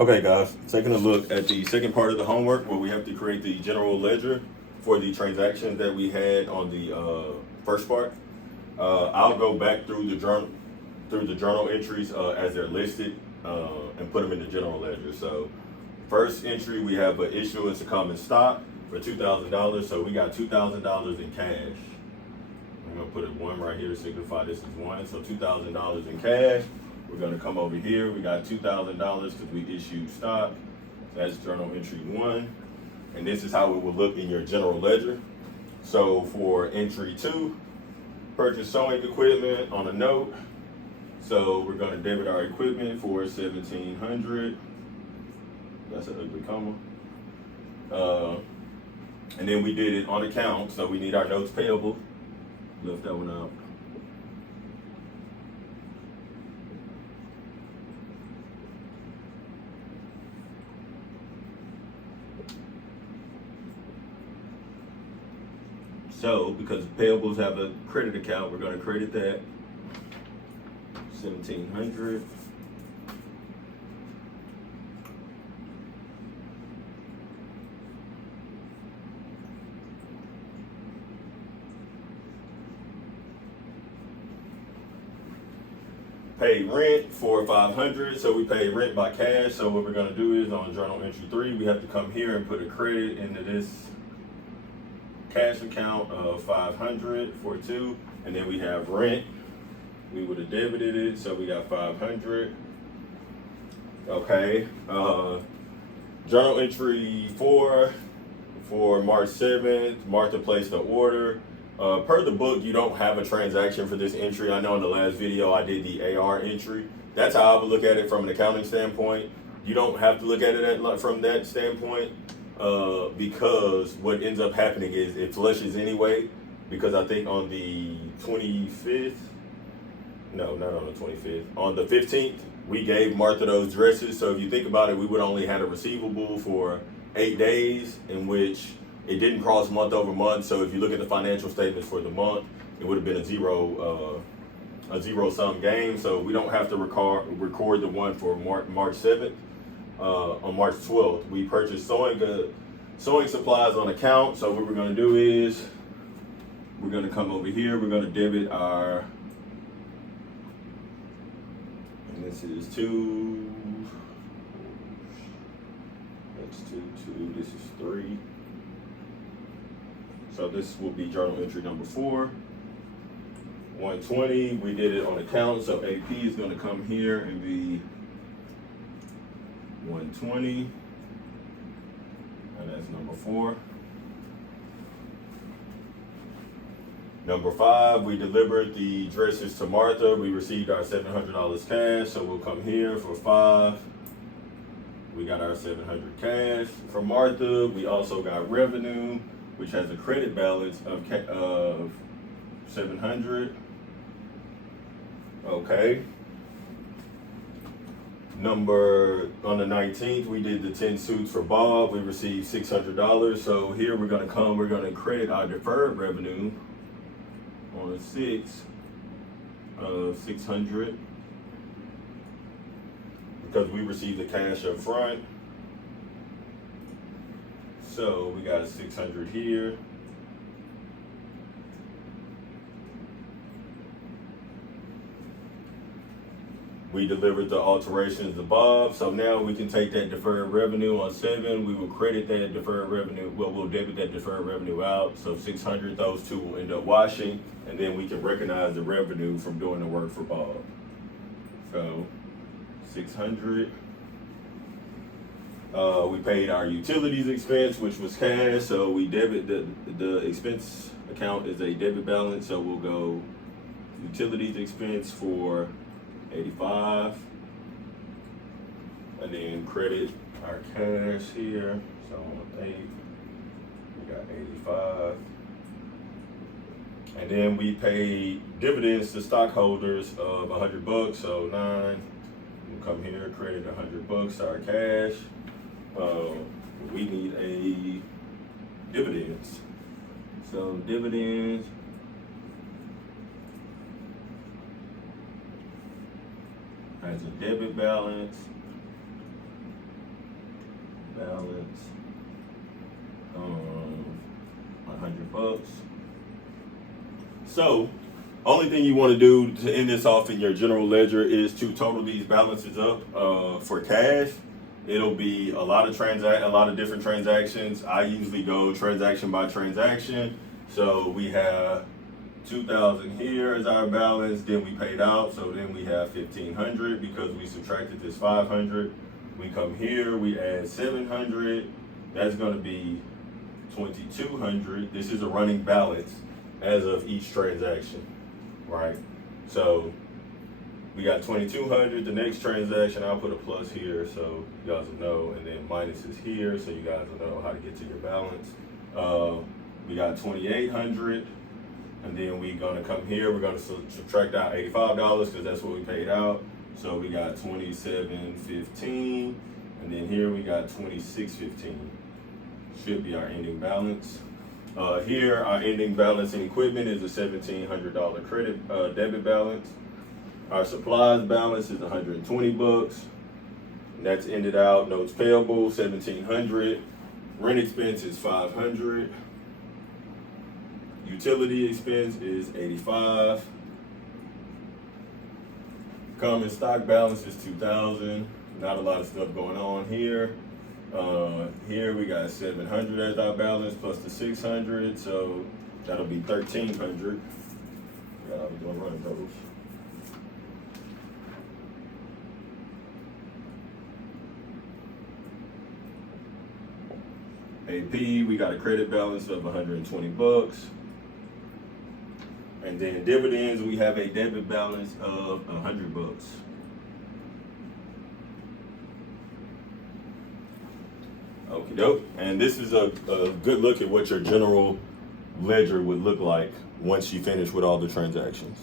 Okay, guys, taking a look at the second part of the homework where we have to create the general ledger for the transactions that we had on the first part. I'll go back through the journal entries as they're listed and put them in the general ledger. So, first entry we have an issuance of common stock for $2,000. So we got $2,000 in cash. I'm gonna put a one right here to signify this is one. So $2,000 in cash. We're gonna come over here. We got $2,000 because we issued stock. That's journal entry one. And this is how it will look in your general ledger. So for entry two, purchase sewing equipment on a note. So we're gonna debit our equipment for $1,700. That's an ugly comma. And then we did it on account. So we need our notes payable. Left that one out. So, because payables have a credit account, we're going to credit that. 1,700. Pay rent for 500. So we pay rent by cash. So what we're going to do is on journal entry 3, we have to come here and put a credit into this cash account of 500 for 2, and then we have rent. We would have debited it, so we got 500. Okay. Journal entry 4 for March 7th. Martha placed the order. Per the book, you don't have a transaction for this entry. I know in the last video I did the AR entry. That's how I would look at it from an accounting standpoint. You don't have to look at it from that standpoint. Because what ends up happening is it flushes anyway, because I think on the 25th, no, not on the 25th, on the 15th, we gave Martha those dresses. So if you think about it, we would only had a receivable for 8 days in which it didn't cross month over month. So if you look at the financial statements for the month, it would have been a zero sum game. So we don't have to record the one for March 7th. On March 12th, we purchased sewing supplies on account. So what we're going to do is we're going to come over here. We're going to debit our, and this is 2. That's 2. This is 3. So this will be journal entry number 4. 120. We did it on account. So AP is going to come here and be 120, and that's number 4. Number 5, we delivered the dresses to Martha. We received our $700 cash, so we'll come here for 5. We got our $700 cash from Martha. We also got revenue, which has a credit balance of $700. Okay. On the 19th, we did the 10 suits for Bob. We received $600. So here we're going to credit our deferred revenue on the 6th of $600 because we received the cash up front. So we got $600 here. We delivered the alterations to Bob. So now we can take that deferred revenue on 7. We will credit that deferred revenue. Well, we'll debit that deferred revenue out. So 600, those two will end up washing. And then we can recognize the revenue from doing the work for Bob. So 600. We paid our utilities expense, which was cash. So we debit the expense account is a debit balance. So we'll go utilities expense for 85, and then credit our cash here. So on 8, we got 85, and then we paid dividends to stockholders of $100. So 9, we'll come here, credit $100 to our cash. We need a dividends. So dividends. Has a debit balance balance, $100. So, only thing you want to do to end this off in your general ledger is to total these balances up. For cash, it'll be a lot of different transactions. I usually go transaction by transaction. So we have 2,000 here as our balance. Then we paid out, so then we have 1,500 because we subtracted this 500. We come here, we add 700. That's going to be 2,200. This is a running balance as of each transaction, right? So we got 2,200. The next transaction, I'll put a plus here so you guys will know, and then minus is here so you guys will know how to get to your balance. We got 2,800, and then we're gonna come here. We're gonna subtract out $85 because that's what we paid out. So we got 2,715, and then here we got 2,615. Should be our ending balance. Here, our ending balance in equipment is a $1,700 debit balance. Our supplies balance is $120. That's ended out. Notes payable, $1,700. Rent expense is $500. Utility expense is $85. Common stock balance is $2,000. Not a lot of stuff going on here. Here we got 700 as our balance plus the 600, so that'll be 1,300. I'll be doing running totals. AP, we got a credit balance of $120. And then dividends, we have a debit balance of $100. Okie doke. And this is a good look at what your general ledger would look like once you finish with all the transactions.